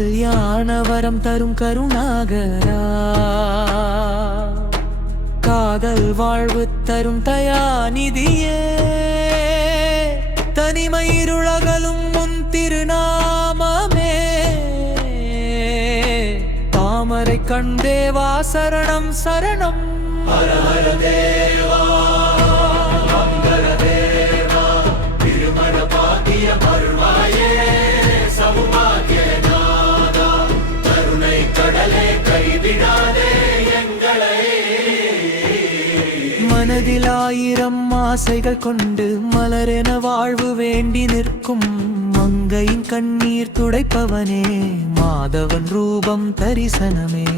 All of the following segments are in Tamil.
கல்யாண வரம் தரும் கருணாகரா, காதல் வாழ்வு தரும் தயாநிதியே, தனிமை இருளகலும் முன் திருநாமமே, தாமரை கண்டேவா சரணம் சரணம். ஹர ஹர தேவா மங்கள தேவா, திருமண பாக்கியம் அருள்வாயே சௌபாகிய நாதா, கருணை கடலே கைவிடாதே எங்களை. மனதில் ஆயிரம் ஆசைகள் கொண்டு மலரென வாழ்வு வேண்டி நிற்கும் மங்கையின் கண்ணீர் துடைப்பவனே, மாதவன் ரூபம் தரிசனமே.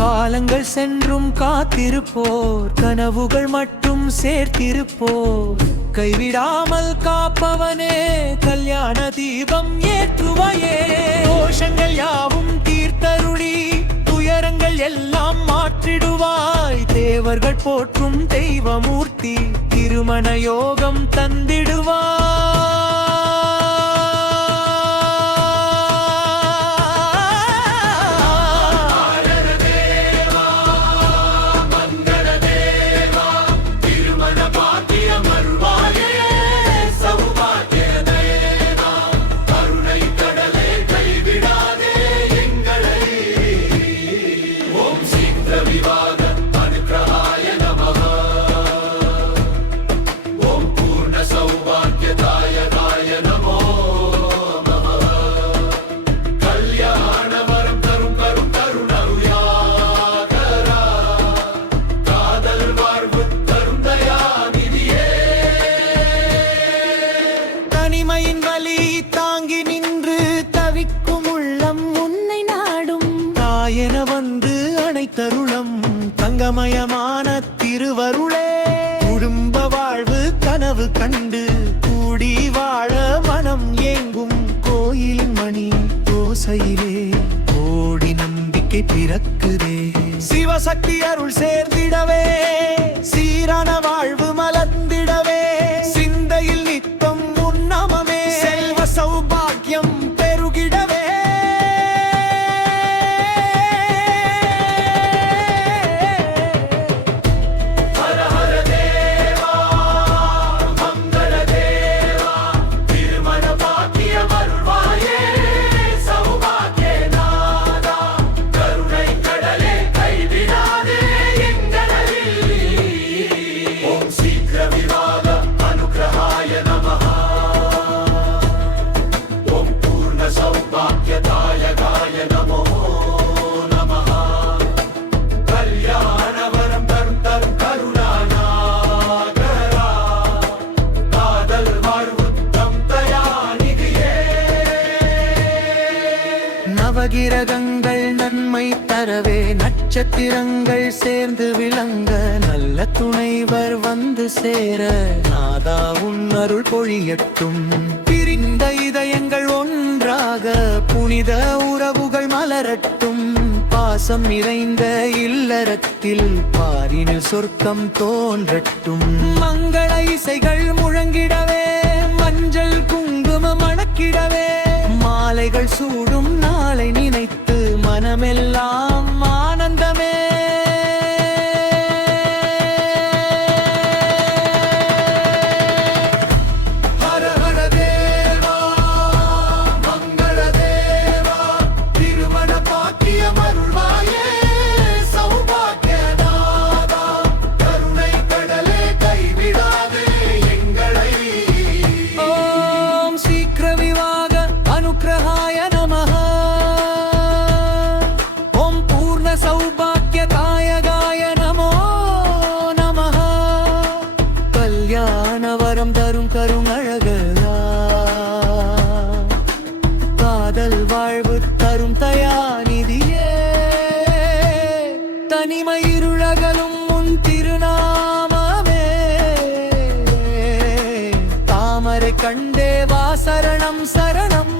காலங்கள் சென்றும் காத்திருப்போர், கனவுகள் மட்டும் சேர்த்திருப்போர், கைவிடாமல் காப்பவனே, கல்யாண தீபம் ஏற்றுவாயே. தோஷங்கள் யாவும் தீர்த்தருளி துயரங்கள் எல்லாம் மாற்றிடுவாய், தேவர்கள் போற்றும் தெய்வமூர்த்தி, திருமண யோகம் தந்திடுவாய். தனிமையின் வலி தாங்கி நின்று தவிக்கும் உள்ளம் உன்னை நாடும், தாயென வந்து அனைத்தருளம் தங்கமயமான திருவருளே. குடும்ப வாழ்வு கனவு கண்டு கூடி வாழ மனம் ஏங்கும் கோயில் மணி ஓசையிலே கோடி நம்பிக்கை பிறக்குதே. சிவசக்தி அருள் சேர்ந்திடவே, சீரான வாழ்வு மலர்ந்திடவே, சிந்தையில் நித்தம் உன்னமமே, செல்வ சௌபாகியம் பெருகிடவே. ஹர ஹர தேவா மங்கள தேவா, திருமண பாக்கியம் அருள்வாயே சௌபாகிய நாதா, கருணை கடலே கைவிடாதே எங்களை. ஓம் சீக்கிர விவாக அனுகிரகாய நமஹ, ஓம் பூர்ண சௌபாகியதாயகாய நமோ நமஹ. கல்யாண வரம் தரும் தரும் கருணாநாகரா, காதல் வாழ்வு தம் தயாநிதியே. நவகிரகங்கள் நன்மை தரவே, நட்சத்திரங்கள் சேர்ந்து விளங்க, நல்ல துணைவர் வந்து சேர, நாதா உன் அருள் பொழியட்டும். பிரிந்த இதயங்கள் ஒன்றாக, புனித உறவுகள் மலரட்டும், பாசம் நிறைந்த இல்லறத்தில் பாரினில் சொர்க்கம் தோன்றட்டும். மங்கள இசைகள் முழங்கிடவே, மஞ்சள் குங்குமம் மணக்கிடவே, மாலைகள் சூடும் நாளை நினைத்து மனமெல்லாம் ஆனந்தமே. ஹர ஹர தேவா மங்கள தேவா, திருமண பாக்கியம் அருள்வாயே சௌபாகிய நாதா, கருணை கடலே கைவிடாதே எங்களை. ஓம் சீக்கிர விவாக அனுகிரகாய நமஹ, ஓம் பூர்ண சௌபாகியதாயகாய நமோ நமஹ. கல்யாண வரம் தரும் கருணழகரா, காதல் வாழ்வு தரும் தயாநிதியே, தனிமை இருளகலும் முன் திருநாமமே, தாமரை கண்டேவா சரணம் சரணம்.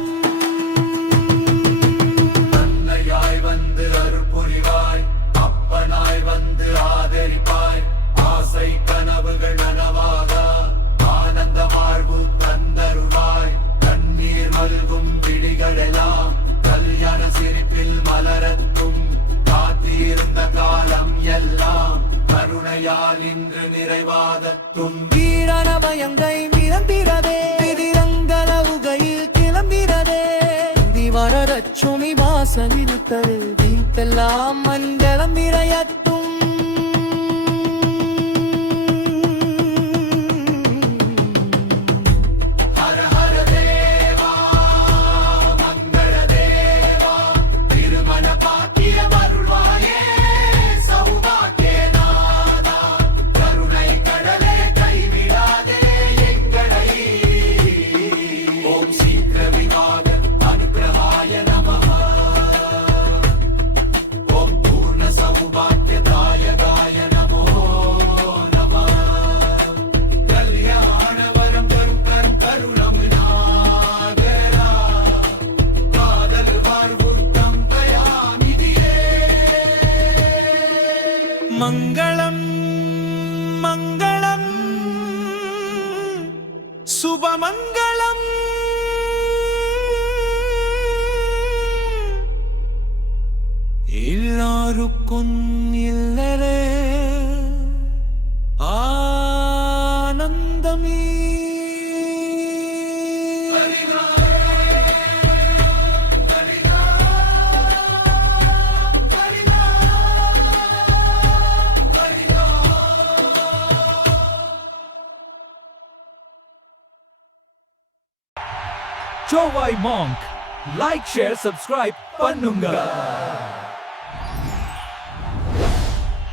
அன்னையாய் வந்து அருள் புரிவாய், அப்பனாய் வந்து ஆதரிப்பாய், ஆசை கனவுகள் நனவாக ஆனந்த வாழ்வு தந்தருவாய், கண்ணீர் மல்கும் விழிகளெல்லாம் கல்யாண சிரிப்பில் மலரட்டும் காத்திருந்த காலம் எல்லாம் கருணையால் இன்று நிறைவாதட்டும் வீரான பயங்கை விளம்பிறதே திதிரங்கலவுகையில் கிளம்பிறதே திவரரட்சுமி வாசலிருத்தது வீட்டெல்லாம் மண்டலம் விரையட்டும் மங்களம் மங்களம் சுபமங்களம் எல்லாருக்கும் இல்லரே ஆனந்தமே Chowai Monk. Like, share, subscribe, Pannunga.